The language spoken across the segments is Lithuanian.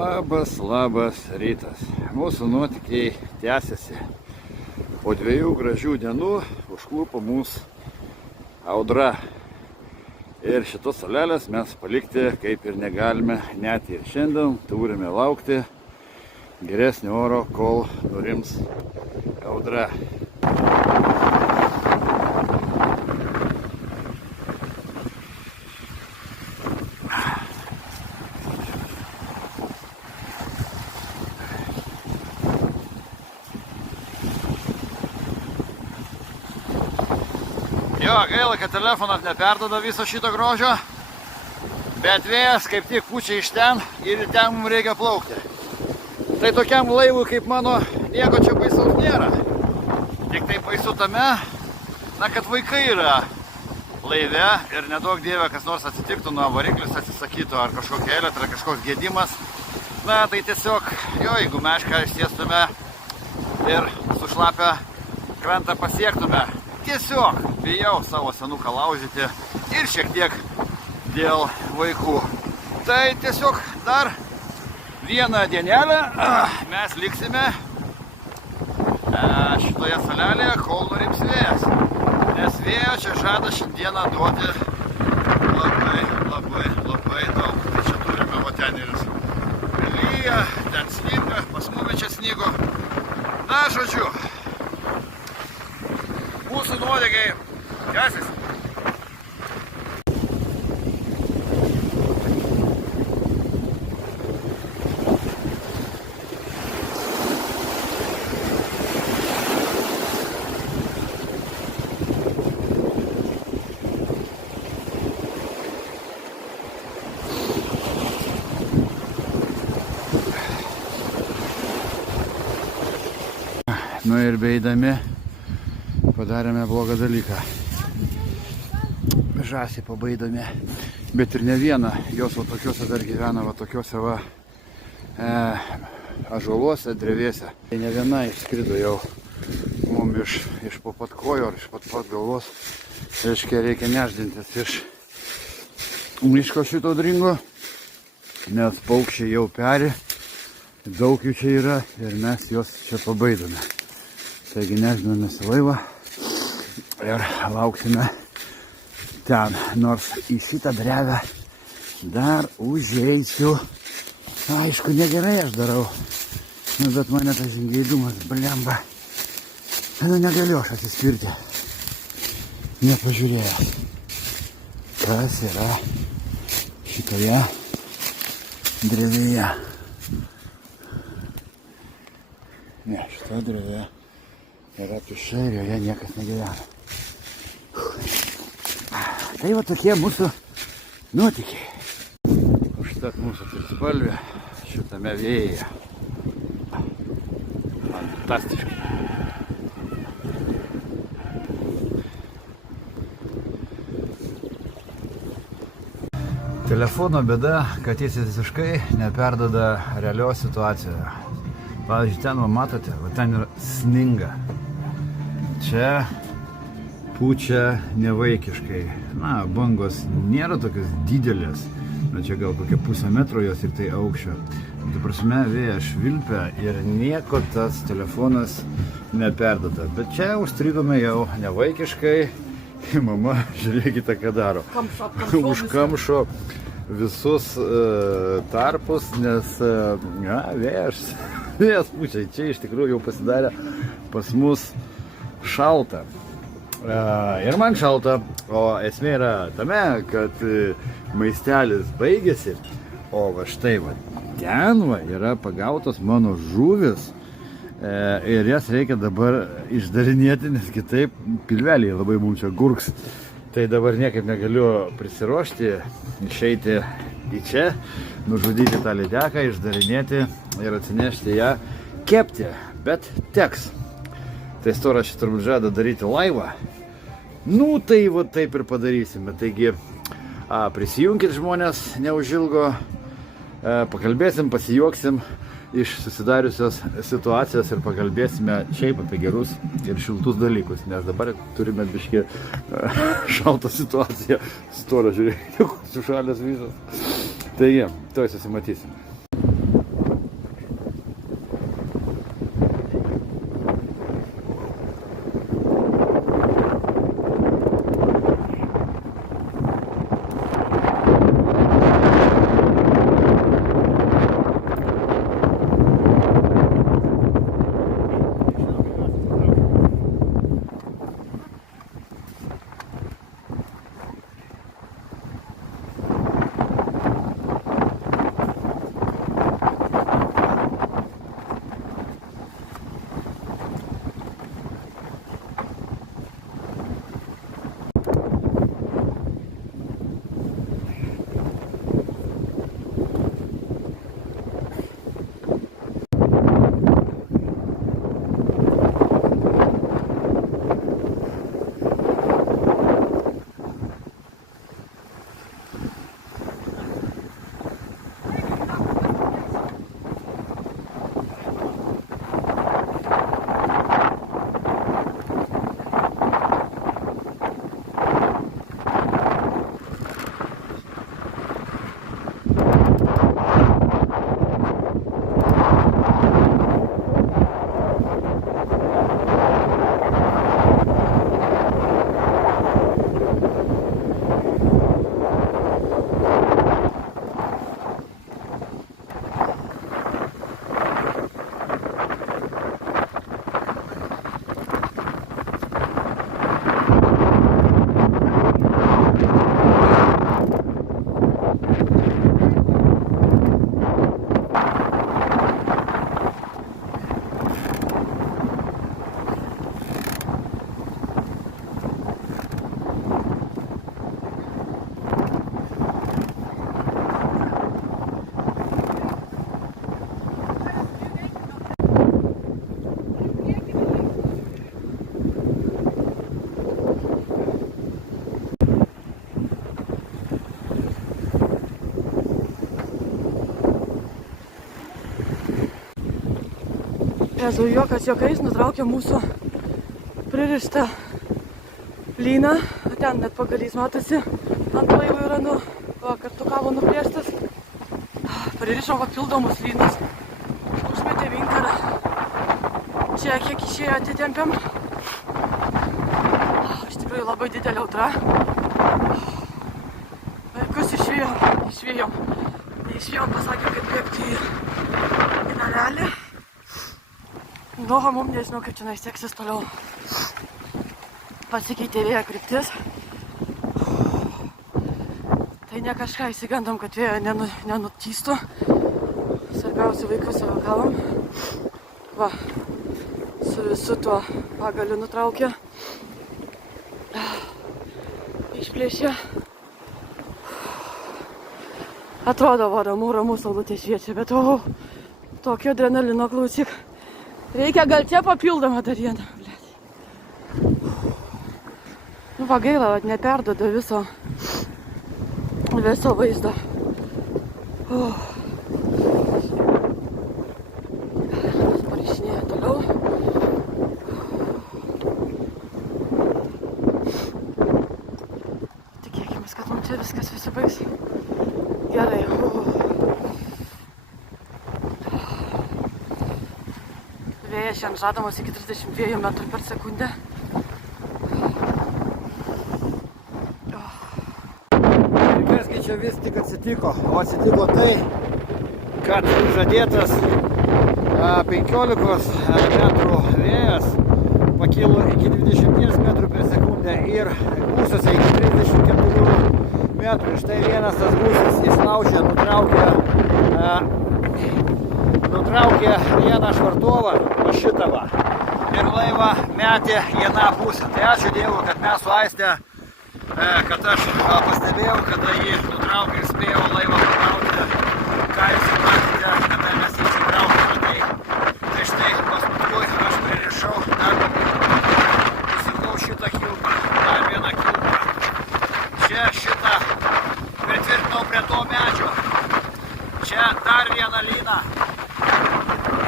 Labas rytas. Mūsų nuotykiai tęsiasi. Po 2 gražių dienų užklupo mūsų audra. Ir šitos salelės mes palikti kaip ir negalime net ir šiandien. Turime laukti geresnio oro, kol nurims audra. Jo, gaila, kad telefonas neperduoda viso šito grožio, bet vėjas kaip tik pučia iš ten ir ten mums reikia plaukti. Tai tokiam laivui kaip mano nieko čia baisaus nėra. Tik tai baisu tame, kad vaikai yra laive ir nedaug dievė kas nors atsitiktų, variklis atsisakytų ar kažkokia elektra, kažkoks gedimas. Tai tiesiog, jeigu mešką ištiestume ir sušlapę krantą pasiektume. Tiesiog bijau savo senuką laužyti ir šiek tiek dėl vaikų. Tai tiesiog dar vieną dienelę mes liksime šitoje salelėje, kol nurims vėjas. Nes vėjo čia žada šiandieną duoti labai daug. Tai čia turime, va ten ir lyja, ten sninga, pas mumi čia snigo. Žodžiu. Mūsų nuotykiai tęsiasi. Ir beeidami padarėme blogą dalyką. Žąsį pabaidome, bet ir ne vieną. Jos va tokiuose dar gyvena, va tokiuose ąžuoluose, drevėse. Tai ne viena išskrido jau mums iš po pat kojo ar iš pat galvos. Reiškia, reikia nešdintis iš miško šito dringo, nes paukščiai jau peri, daug jų čia yra ir mes juos čia pabaidome. Taigi nežinomės laivą ir lauksime ten, nors į šitą drevę dar užeisiu. Aišku, negerai aš darau, bet mane tas žingeidumas blemba. Negaliu aš atsispirti, nepažiūrėjęs, kas yra šitoje drevėje. Ne, šita drevė yra tuščia ir joje niekas negyvena. Tai va tokie mūsų nuotykiai. Užtat mūsų trispalvė šitame vėjyje. Fantastiškai. Telefono bėda, kad jis visiškai neperduoda realios situacijoje. Pavyzdžiui, ten, matote, ten yra sninga. Čia pučia nevaikiškai. Bangos nėra tokios didelės. Čia gal kokia pusę metro jos ir tai aukščio. Tai prasme, vėjas švilpia ir nieko tas telefonas neperduoda. Bet čia užstrigome jau nevaikiškai. Mama, žiūrėkite, ką daro. Užkamšo visus tarpus, nes vėjas pučia. Čia iš tikrųjų jau pasidarė pas mus šalta. Ir man šalta, o esmė yra tame, kad maistelis baigėsi, o va štai va ten yra pagautos mano žuvis ir jas reikia dabar išdarinėti, nes kitaip pilveliai labai mums čia gurks. Tai dabar niekaip negaliu prisiruošti, išeiti į čia, nužudyti tą lydeką, išdarinėti ir atsinešti ją kepti, bet teks. Tai Storas čia turbūt žada daryti laivą. Tai va taip ir padarysime. Taigi prisijunkit žmonės neužilgo, pakalbėsim, pasijuoksim iš susidariusios situacijos ir pakalbėsime šiaip apie gerus ir šiltus dalykus, nes dabar turime biškį šaltą situaciją. Storas, žiūrėk, sušalęs visas. Taigi, tuoj susimatysime. Jezu, juokas juokais nutraukė mūsų pririštą lyną. Ten net pagalys matosi, ant laivo yra kartu kavo nuplėštas. Pririšom papildomus lynus. Užmetėm inkarą. Čia kiek išėjo atitempėm. Iš tikrųjų labai didelė audra. Vaikus išvėjom. Neišvėjom, pasakė, kad bėgti į narelį. Nu, mums nežinau, kaip čia seksis toliau. Pasikeitė vėjo kryptis. Tai ne kažką įsigandom, kad vėjo nenutystų. Svarbiausia, vaikus evakavom. Va, su visu tuo pagaliu nutraukė. Išplėšė. Atrodo, va, ramu, saulutė šviečia, bet tokio adrenalino, klausyk. Reikia gal čia papildomą dar vieną. Nu, va, gaila, neperdoda viso vaizdo. Pareišinėja toliau. Tikėkimės, kad mums čia viskas visibaigs. Gerai. Vėjas šiandien žadamas iki 32 metrų per sekundę. Kasgi čia vis tik atsitiko? O atsitiko tai, kad žadėtas 15 metrų vėjas pakilo iki 20 metrų per sekundę ir gūsiuose iki 34 metrų. Ir štai vienas tas gūsis įsilaužė, nutraukė vieną švartovą, o šitą va. Ir laivą metė į aną pusę. Tai ačiū Dievui, kad mes su Aiste, kad aš pastebėjau, kada jį nutraukė ir spėjau laivą patraukti, ką jūs matėte, kada mes įsitraukėme. Tai štai paskui aš pririšau dar įsikau šitą kilpą, dar vieną kilpą. Čia šitą pritvirtinau prie to medžio. Čia dar vieną lyną.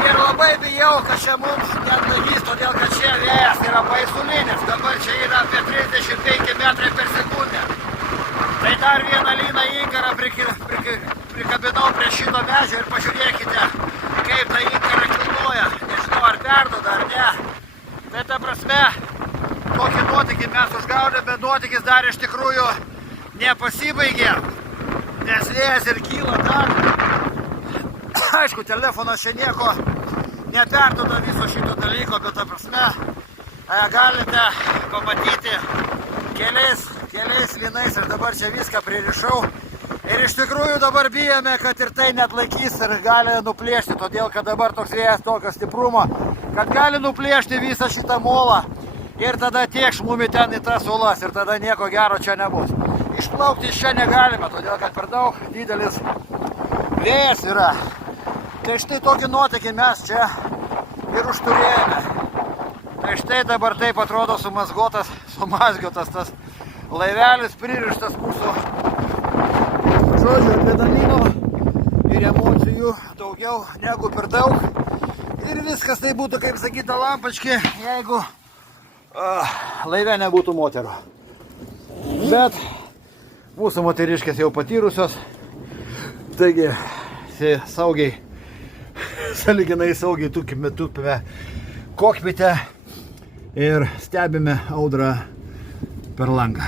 Ir labai bijau, kad čia mums neatlaikys, todėl kad čia vėjas yra baisulinis. Dabar čia yra apie 35 metrai per sekundę. Tai dar vieną lyną inkarą prikabinau prie šito medžio ir pažiūrėkite, kaip ta inkara kilnoja. Nežinau, ar perduoda, ar ne. Tai ta prasme, tokį nuotykį mes užgaudėme, bet nuotykis dar iš tikrųjų nepasibaigė. Nes vėjas ir kyla dar. Aišku, telefonas čia nieko neperduoda viso šito dalyko, bet ta prasme galite pamatyti keliais lynais ir dabar čia viską pririšau. Ir iš tikrųjų dabar bijome, kad ir tai neatlaikys ir gali nuplėšti, todėl kad dabar toks vėjas tokio stiprumo, kad gali nuplėšti visą šitą molą ir tada tiekš mumi ten į tas uolas ir tada nieko gero čia nebus. Išplaukti iš čia negalime, todėl kad per daug didelis vėjas yra. Tai štai tokį nuotykį mes čia ir užturėjome. Tai štai dabar taip atrodo sumazgiotas tas laivelis, pririštas mūsų žodžių adrenalino ir emocijų daugiau negu per daug. Ir viskas tai būtų, kaip sakyta, lampački, jeigu laive nebūtų moterų. Bet mūsų moteriškės jau patyrusios, taigi saugiai, sąlyginai saugiai tupime kokpite ir stebime audrą per langą.